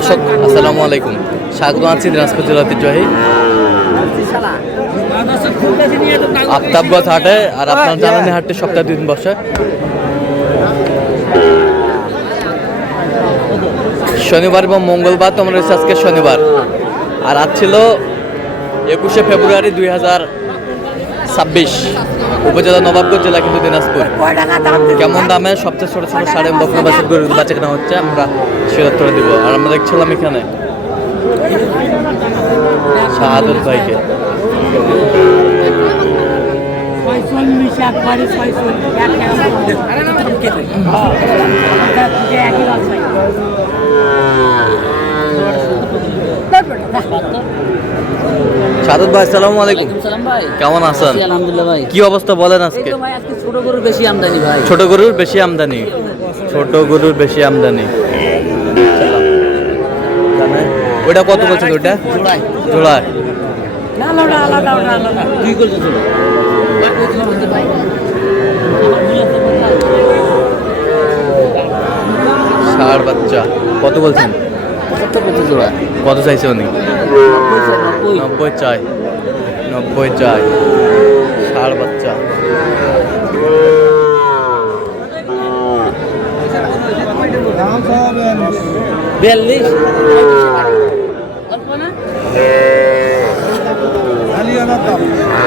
দর্শক আসসালামু আলাইকুম, স্বাগত আছি দিনাজপুর জেলা ঐতিহ্যবাহী আফতাবগঞ্জ হাটে। আর আপনার জানেন হাটটি সপ্তাহে 2 দিন বসে, শনিবার এবং মঙ্গলবার। তো আমরা রয়েছে আজকে শনিবার, আর আজ ছিল 21শে ফেব্রুয়ারি 2026, উপজেলা নবাবগঞ্জ, জেলা কিন্তু দিনাজপুর। কেমন দামে সবচেয়ে ছোট ছোট সাড়ে বকনা বাচ্চা গরুর বাচ্চা কেনা হচ্ছে আমরা সেটা করে দিব। আর আমরা দেখছিলাম এখানে শাহাদত ভাইকে। শাহাদত ভাই আসসালামু আলাইকুম। কেমন আছেন? আলহামদুলিল্লাহ ভাই। কি অবস্থা বলেন আজকে? আজকে ছোট গরুর বেশি আমদানি ভাই। ছোট গরুর বেশি আমদানি, ছোট গরুর বেশি আমদানি। ওইটা কত বলছেন? ওইটা জোড়ায় ষাড় বাচ্চা কত বলছেন? কত চাইছে উনি? 90 চাই, 90 চাই। ষাড় বাচ্চা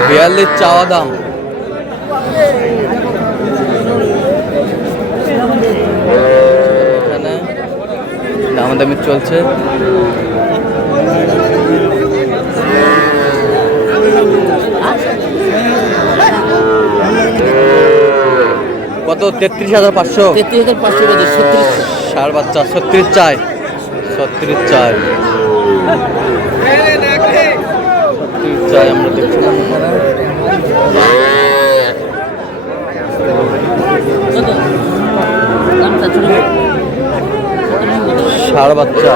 বিয়াল্লিশ চাওয়া দাম। এখানে দামাদামি চলছে। কত? 33,500। 33,500 ষাড় বাচ্চা 36 চাই, 36 চাই, 36 চাই। আমরা দেখছিলাম ষাড় বাচ্চা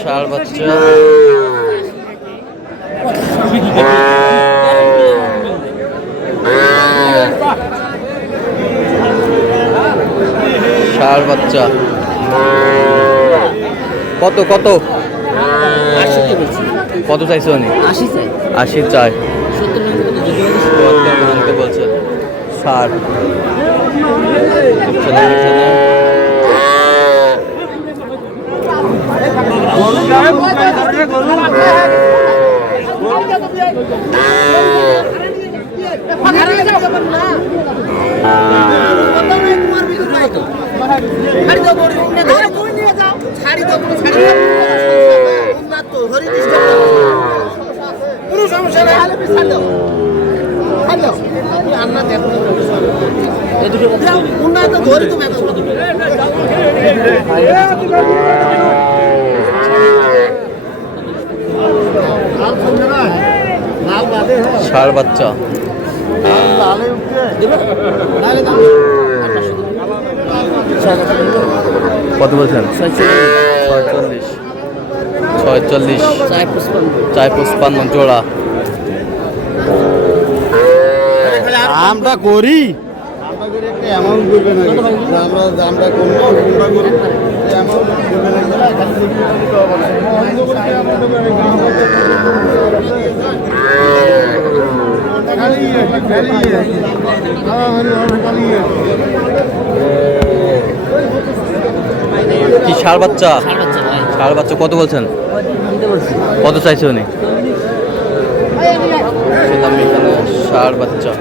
ষাড় বাচ্চা ষাড় বাচ্চা কত কত কত চাইছে উনি? 80 চাই। 70 বলছে। 60 ষাড় বাচ্চা কত বলছেন? 46 চাই 55 জোড়া। আমরা করি এমন করবে না, আমরা করবো কি ষাড় বাচ্চা? ষাড় বাচ্চা কত বলছেন? কত চাইছে উনি? এখানে ষাড় বাচ্চা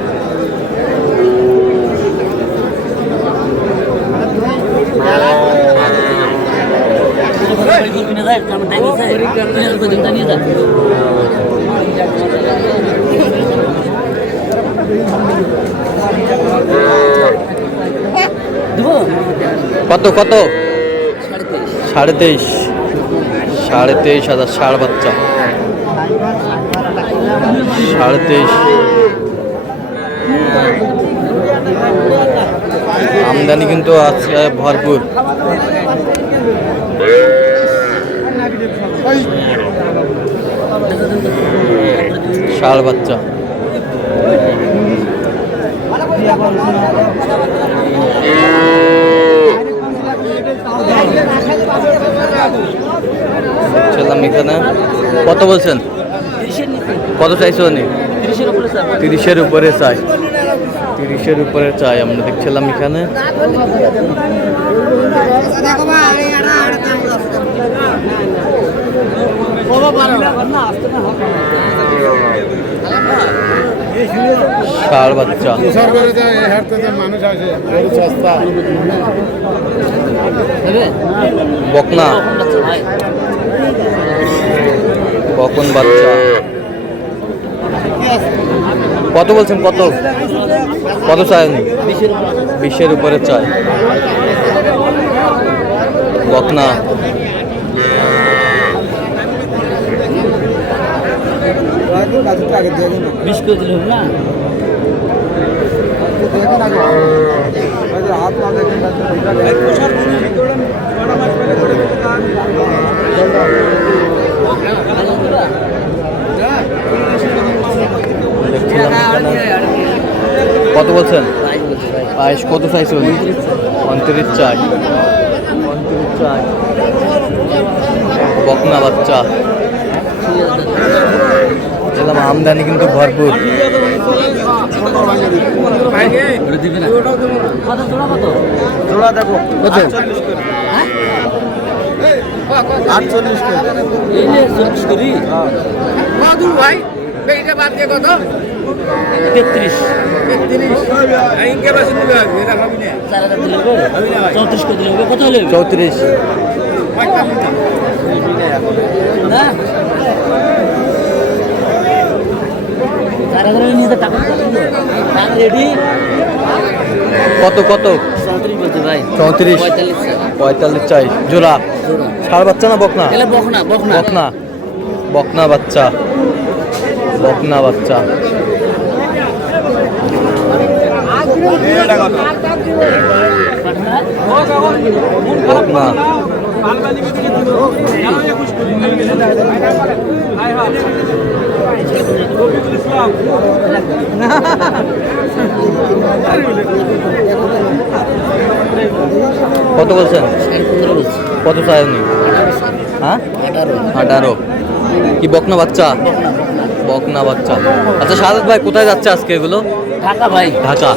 কত কত? 23,500 23,000 ষাড় বাচ্চা 23,500। আমদানি কিন্তু আজকে ভরপুর। ষাড় বাচ্চা চললাম এখানে। কত বলছেন? কত চাইছো উনি? 30-এর উপরে চাই। 30-এর উপরে চাই আমরা দেখছিলাম এখানে। ষাঁড় বাচ্চা বকনা বকন বাচ্চা কত বলছেন? কত কত চাই উনি? 20-এর উপরে চাই। বকনা বিশ করে দিলে হবে না? কত বলছেন? 22। কত চাইছে উনি? 29 চাই। 29 চাই। বকনা বাচ্চা এলাম। আমদানি কিন্তু ভরপুর। জোড়া দেখো কত? 48 করে। এই যে 40 করি। ভাই এইটা বাদ দিয়ে কত? 33 ইনকে বাসি নিবে এটা খাবি না 4000 দিলে হবে? 34 করে দিলে হবে? কত হলে হবে? 34। না 4000 নিয়ে তো টাকা রেডি। কত কত? 34 বলতে ভাই। 34 45 চাই জোড়া। ষাঁড় বাচ্চা না বকনা? তাহলে বকনা বকনা বকনা বকনা বাচ্চা বকনা বাচ্চা বকনা কত বলছেন? 15 বলছি। কত চাই উনি? হ্যাঁ 18। কি বকনা বাচ্চা? বকনা বাচ্চা। আচ্ছা সাদাত ভাই কোথায় যাচ্ছে আজকে এগুলো? ঢাকা ভাই। ঢাকা।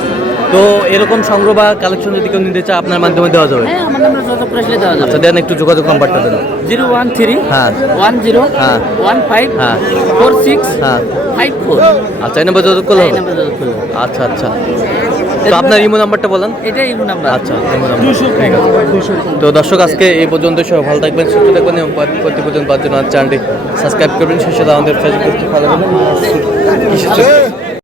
তো এরকম সংগ্রহ বা কালেকশন যদি কেউ নিতে চায় আপনার মাধ্যমে দেওয়া যাবে? হ্যাঁ আমার নাম্বার যোগাযোগ করে আসলে দেওয়া যাবে। আচ্ছা দেন একটু যোগাযোগ নাম্বারটা দেন। 013 হ্যাঁ 10 হ্যাঁ 15 হ্যাঁ 46 হ্যাঁ 54। আচ্ছা এই নাম্বার যোগাযোগ করলে এই হবে? নাম্বার যোগাযোগ করলে। আচ্ছা আচ্ছা। তো আপনার ইমো নাম্বারটা বলেন। এটাই ইমো নাম্বার। আচ্ছা ইমো নাম্বার ঠিক আছে। তো দর্শক আজকে এই পর্যন্ত সবাই ভালো থাকবেন সুস্থ থাকবেন এবং প্রতি পর্যন্ত পাওয়ার জন্য চ্যানেলটি সাবস্ক্রাইব করবেন। শেষে আমাদের ফেসবুক পেজটি ফলো করবেন।